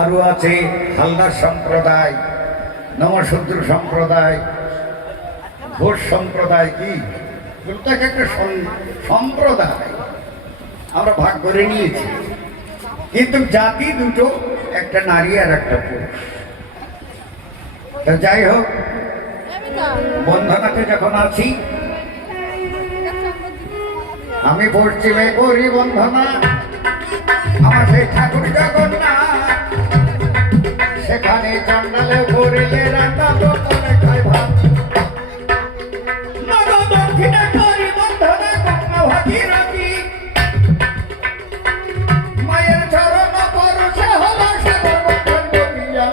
আরও আছে হালদার সম্প্রদায়, নমশূদ্র সম্প্রদায়, ঘোষ সম্প্রদায়, কি প্রত্যেক একটা সম্প্রদায় আমরা ভাগ করে নিয়েছি, কিন্তু জাতি দুটো, একটা নারী আর একটা পুরুষ। তো যাই হোক, বন্ধনাতে যখন আছি, আমি পশ্চিমে করি বন্ধনা, আমার সেই ঠাকুর জগন্নাথ, সেখানে চন্ডালে ভরিলে রান্না করে খাই ভাত। দক্ষিণে করি বন্ধনা গঙ্গা ভাগীরথী, মায়ের চরণ পরশে হলো সাগর বন্ধন গোপিয়া।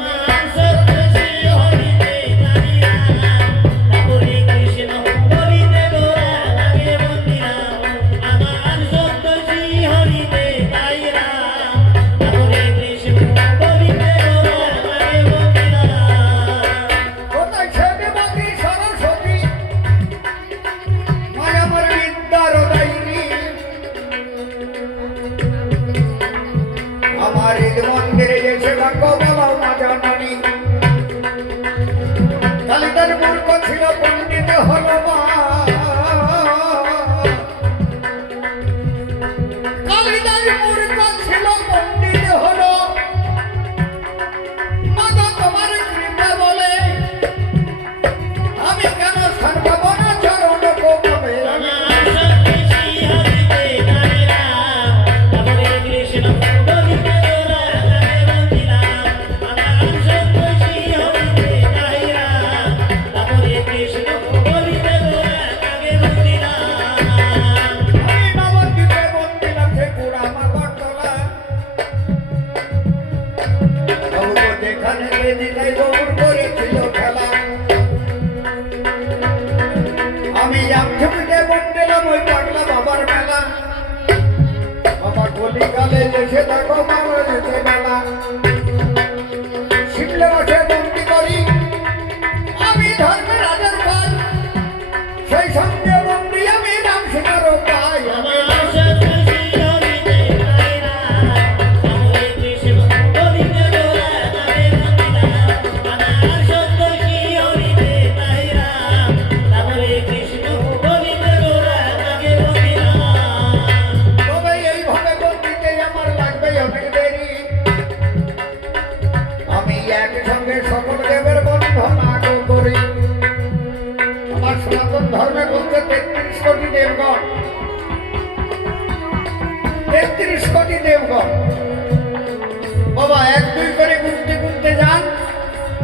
বাবা 1-2 করে গুনতে গুনতে যান,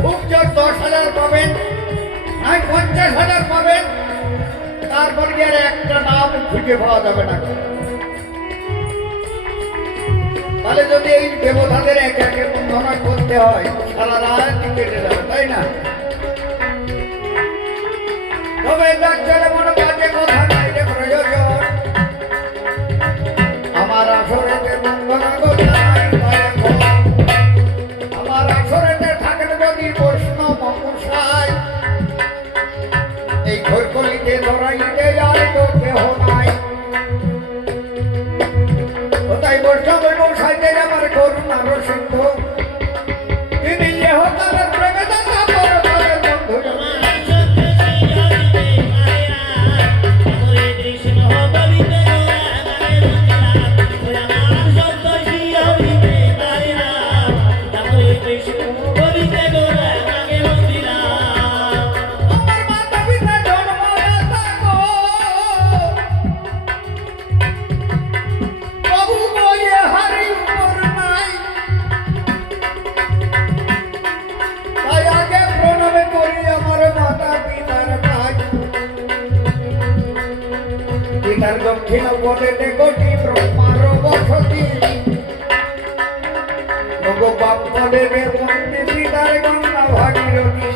খুব জোর 10,000 পাবেন, নাই 50,000 পাবেন, তারপর গিয়ে একটা নাম খুঁজে পাওয়া যাবে না। তাহলে যদি এই দেবতাদের এক একে বন্ধনা করতে হয়, সারা রাত কেটে যাবে, তাই না? তবে ডাক্তারে মনে কাজে কথা নাই রে প্রয়োজন, আমার আসরেতে বন্ধনা করতে নাই, আমার আসরেতে থাকেন যদি বৈষ্ণব মশাই, এই ঘরকলিতে ধরাইতে আর তো কেহ নাই। তাই বৈষ্ণব মশাইতে আমার করুণা রসিদ্ধ, তিনি ইহকালের প্রেমে দাতা পরকালের বন্ধু। দক্ষিণ বলে কোটি ব্রহ্মার বসতি, বাপ বলে পিতার গঙ্গা ভাগীরথী।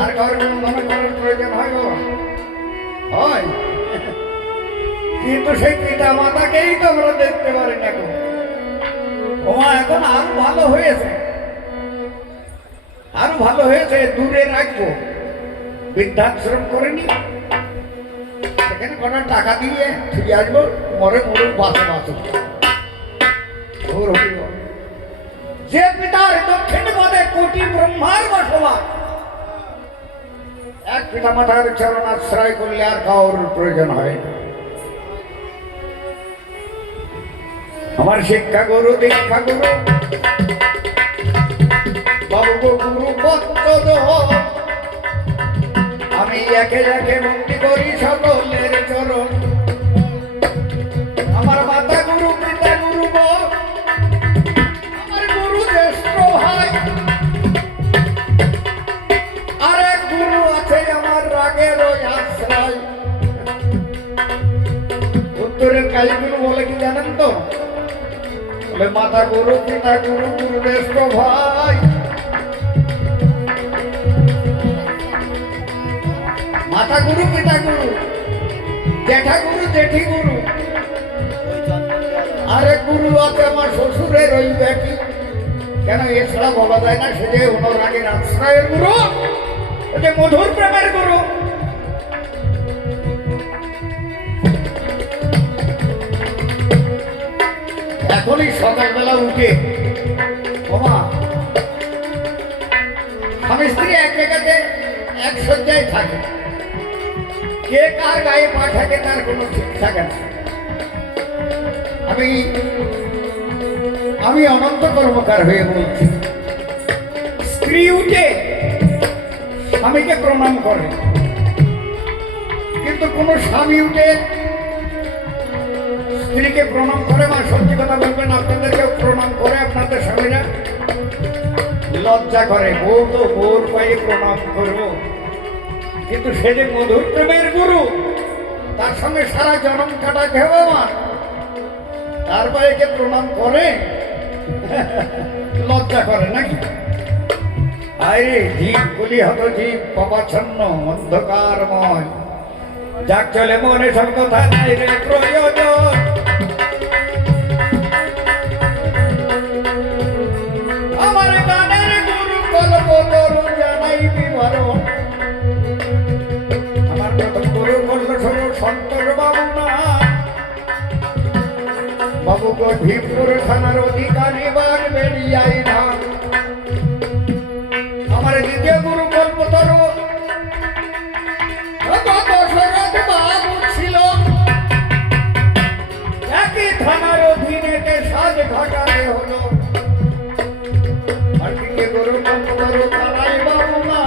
আর ঘর বন্ধনা করার প্রয়োজন হয়, কিন্তু সেই পিতা মাতাকেই তো আমরা দেখতে পারি না। এখন আরো ভালো হয়েছে, আরো ভালো হয়েছে, দূরে রাখবো, বৃদ্ধাশ্রম করেনি, সেখানে কটা টাকা দিয়ে ফিরে আসবো, মরে মরুক বাসে বাসুক। যে পিতার দক্ষিণ পদে কোটি ব্রহ্মার বসবাস, এক পিতা মাতার চরণ আশ্রয় করলে আর কাউর প্রয়োজন হয় না। আমার শিক্ষা গুরু দীক্ষা গুরু বাবু গুরু পত্র, আমি একে একে মুক্তি করি সকলের চরণ। আমার মাতা গুরু পিতা গুরু আমার গুরু জ্যেষ্ঠ ভাই, আর এক গুরু আছে আমার রাগের ওই আশ্রয়। উত্তরের কালীগুরু বলে কি জানেন তো? বলে মাতা গুরু পিতা গুরু গুরু জ্যেষ্ঠ ভাই। মাতা গুরু পিতা গুরু জ্যাঠা গুরু জেঠি গুরু, আরেক গুরু আছে আমার শ্বশুরের ওই বেটি। কেন এছাড়া বলা যায় না সে যে অনুরাগের আশ্রয়ের গুরু, যে মধুর প্রেমের গুরু। এখনই সকালবেলা উঠে বাবা স্বামী স্ত্রী এক জায়গাতে এক শয্যায় থাকে, কে কার গায়ে পা থাকে তার কোনো ঠিক থাকে না। আমি অনন্ত কর্মকার হয়ে বলছি, স্ত্রী উঠে স্বামীকে প্রণাম করে, কিন্তু কোন স্বামী উঠে স্ত্রীকে প্রণাম করে? মা সত্যি কথা বলবেন, আপনাদেরকেও প্রণাম করে আপনাদের স্বামীরা? লজ্জা করে, বউ তো বউর পায়ে প্রণাম করবো, কিন্তু সে যে মধুর প্রেমের গুরু, তার সঙ্গে সারা জনম কাটাতে হবে আমার, তার পায়ে প্রণাম করে? লজ্জা করে নাকি? আরে জীব গুলি হত জীব পাপাচ্ছন্ন অন্ধকারময়, যাক চলে মনে সব কথা নাই রে প্রয়োজন। আমার গানের গুরু কল্প তরু জানাই বিবরণ। আমার প্রথম গুরু করল সরু সন্তোষ বাবু না, বাবু গভীরপুর থানার অধিকারী বার বেরিয়াই না। আমার দ্বিতীয় গুরু কল্পতরু দশরথ বাবু ছিল, একই থানার অধীনেতে সাজ ঘটাতে হলো। আর দ্বিতীয় গুরু কল্পতরু কানাই বাবু না,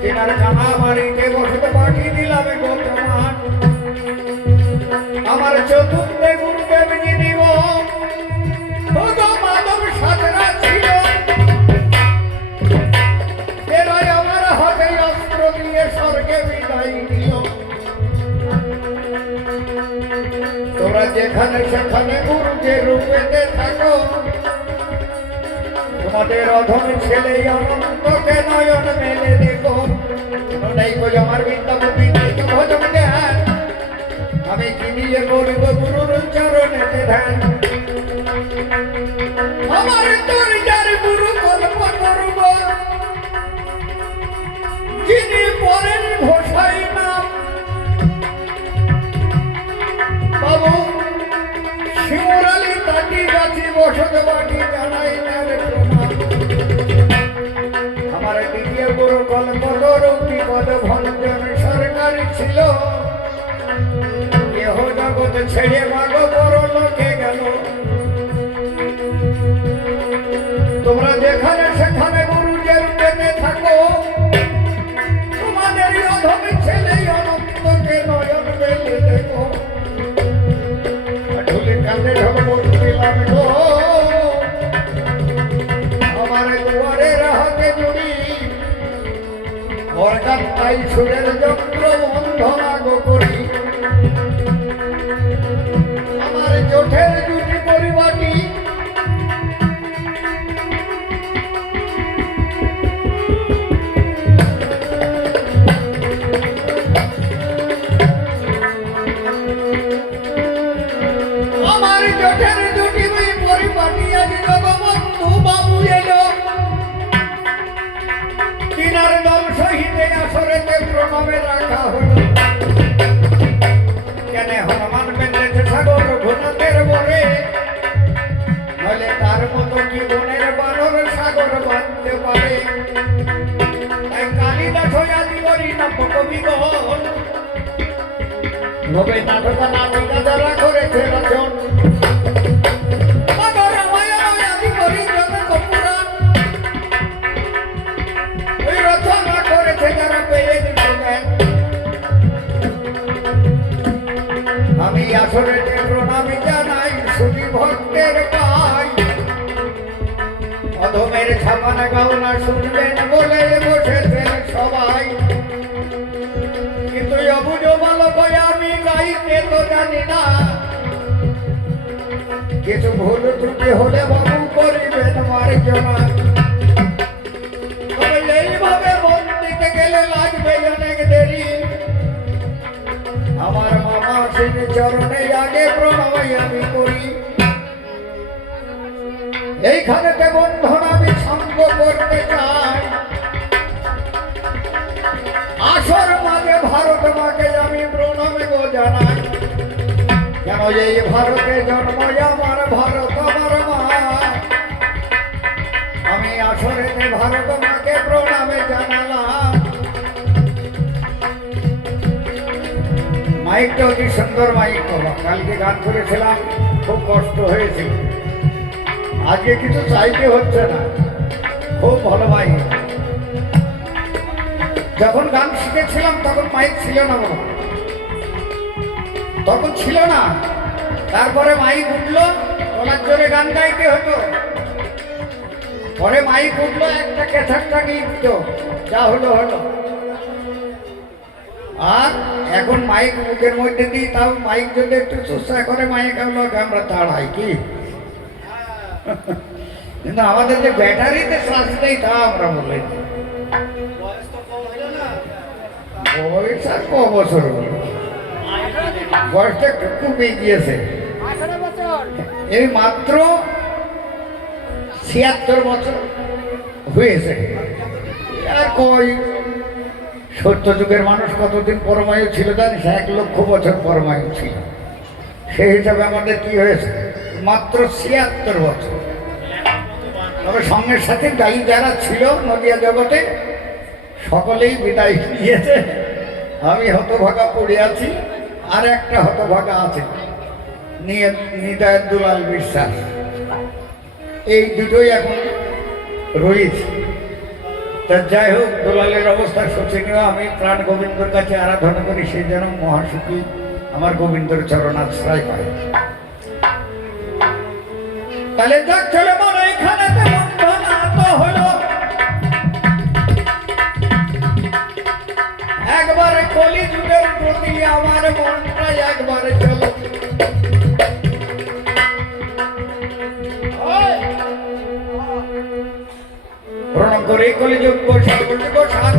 তেনার কানা বাড়িতে বসতে পাঠিয়ে দিলাম বর্তমান। আমার চতুর্থ গুরুদেব যিনি মাধব সাধনা ছিল, এরাই আমার হাতে অস্ত্র দিয়ে স্বর্গে বিদায় দিল। তোরা যেখানে সেখানে গুরুকে রূপেতে থাকো, তোমাদের অধম ছেলে অনন্তকে নয়ন মেলে দেখো। আমার বিদ্যাপতি ভজন জ্ঞান আমি কিনিয়ে বলব গুরুর চরণেতে ধ্যান। আমার তোর যার গুরু কল্প করব, যিনি পরেন ঘোষাই নাম। বাবু শিমুরালি তাটি গাছি বসত বাটি জানাই নারে প্রমাণ। আমার দ্বিতীয় গুরু কল্প তরু বিপদ ভঞ্জন সরকারি ছিল, জগৎ ছেড়ে মাগ পরলোকে গেল। তোমরা যেখানে সেখানে গুরুদের পেতে থাকো, তোমাদের অধম ছেলে অনন্তকে নয়ন মেলে দেখো। ঢুলে কাঁধে ঢলবট দিলাম গো, আমার দুয়ারের হাতে জুড়ি অর্গান তাই সুরের যন্ত্র বন্ধনা গো করি। আমার জোঠের দুটি পরিবাটি আজ জগবন্ধু বাবু এলো। কিনার দল সহিতে আসরেতে প্রণবে রাখ কি বনের বানর সাগর বাঁধতে পারে? তাই কালিদাস হইয়াদি করি নব কবিগণ, নবে নাটক নাটিকা যারা করেছে রচন, রামায়ণ আদি করি জনক পুরাণ, ওই রচনা করেছে যারা পেয়ে দিত জ্ঞান। আমি আসরে প্রণামী জানাই সুধী ভক্তের পাই, অধমের ছাপানা গাওনা শুনবেন বলে বসেছেন সবাই। কিন্তু অবুঝ বালক হয়ে আমি গাইতে তো জানি না, কিছু ভুল ত্রুটি হলে বাবু করিবেন মার্জনা। তবে এইভাবে মন দিতে গেলে লাগবে অনেক দেরি, আমার মামা সিং চরণে আগে প্রণয় আমি করি। এইখানেতে বন্ধন আমি সঙ্গ করতে চাই, আসর মাঝে ভারত মাকে আমি প্রণামে গো জানাই। কেন এই ভারতে জন্ম আমার ভারত আমার মা, আমি আসরেতে ভারত মাকে প্রণামে জানালাম। মাইকটা অতি সুন্দর মাইক বাবা, কালকে গান করেছিলাম খুব কষ্ট হয়েছিল, আজকে কিছু চাইতে হচ্ছে না, খুব ভালো মাইক। যখন গান শিখেছিলাম তখন মাইক ছিল না বাবা, তখন ছিল না। তারপরে মাইক উঠলো, গলার জোরে গান গাইতে হতো, পরে মাইক উঠলো, একটা ক্যাসেট টাঙিয়ে দিত, যা হলো হলো। আর এখন মাইক মুখের মধ্যে দিই, তাও মাইক যদি একটু চুষা করে মাইক আমরা তাড়াই কি। কিন্তু আমাদের যে ব্যাটারিতে শ্বাস দেয় তা আমরা বলি বয়স আর ক বছর হলো, বয়সটা খুব এগিয়েছে, এই মাত্র ৭৬ বছর হয়েছে। আর কই সত্য যুগের মানুষ কতদিন পরমায়ু ছিল জানিস? ১,০০,০০০ বছর পরমায়ু ছিল। সেই হিসাবে আমাদের কি হয়েছে? মাত্র ৭৬ বছর। তবে সঙ্গের সাথে দায়ী যারা ছিল নদিয়া জগতে সকলেই বিদায় নিয়েছে। আমি হতভাগা পড়ে আছি, আর একটা হতভাগা আছে নিদায়ের দুলাল বিশ্বাস, এই দুটোই এখন রয়েছে। তা যাই হোক, দুলালের অবস্থা শোচনীয়। আমি প্রাণ গোবিন্দর কাছে আরাধনা করি, সেই যেন মহাসুখী আমার গোবিন্দর চরণাশ্রয় পায়। তাহলে যাক চলে মনে এখানে হলো একবারে কলি যুগের প্রতি আমার মনটা একবারে চলো। প্রণাম করে কলিযুগ গোসান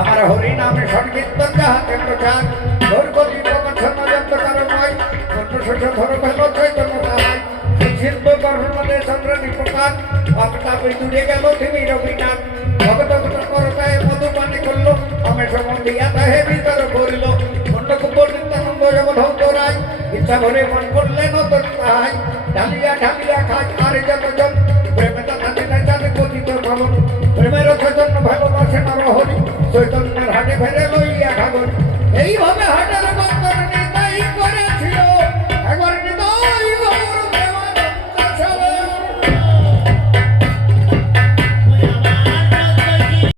আমার হরি নামে সংকীর্তন যাহাতে প্রচার ধর কলি প্রবচন যন্ত্র কারণ নয় ধর্ম শোষ ধর ভালো চৈতন্য তাহাই শিল্প গঠনে চন্দ্র নিপ্রকার অপতাপে দূরে গেল তিনি রবিনাথ ভগত করতায় মধুপানি করলো আমি সম্বন্ধিয়া তাহে ভিতর করিল খণ্ডকুম্বর নিত্যানন্দ জগধৌত রায় ইচ্ছা ভরে মন করলেন তাহাই ঢালিয়া ঢালিয়া খায় আর যতজন প্রেমে তথা দিনে চাঁদে কথিত ভবন প্রেমের চৈতন্য ভালোবাসে নর হরি চৈতন্য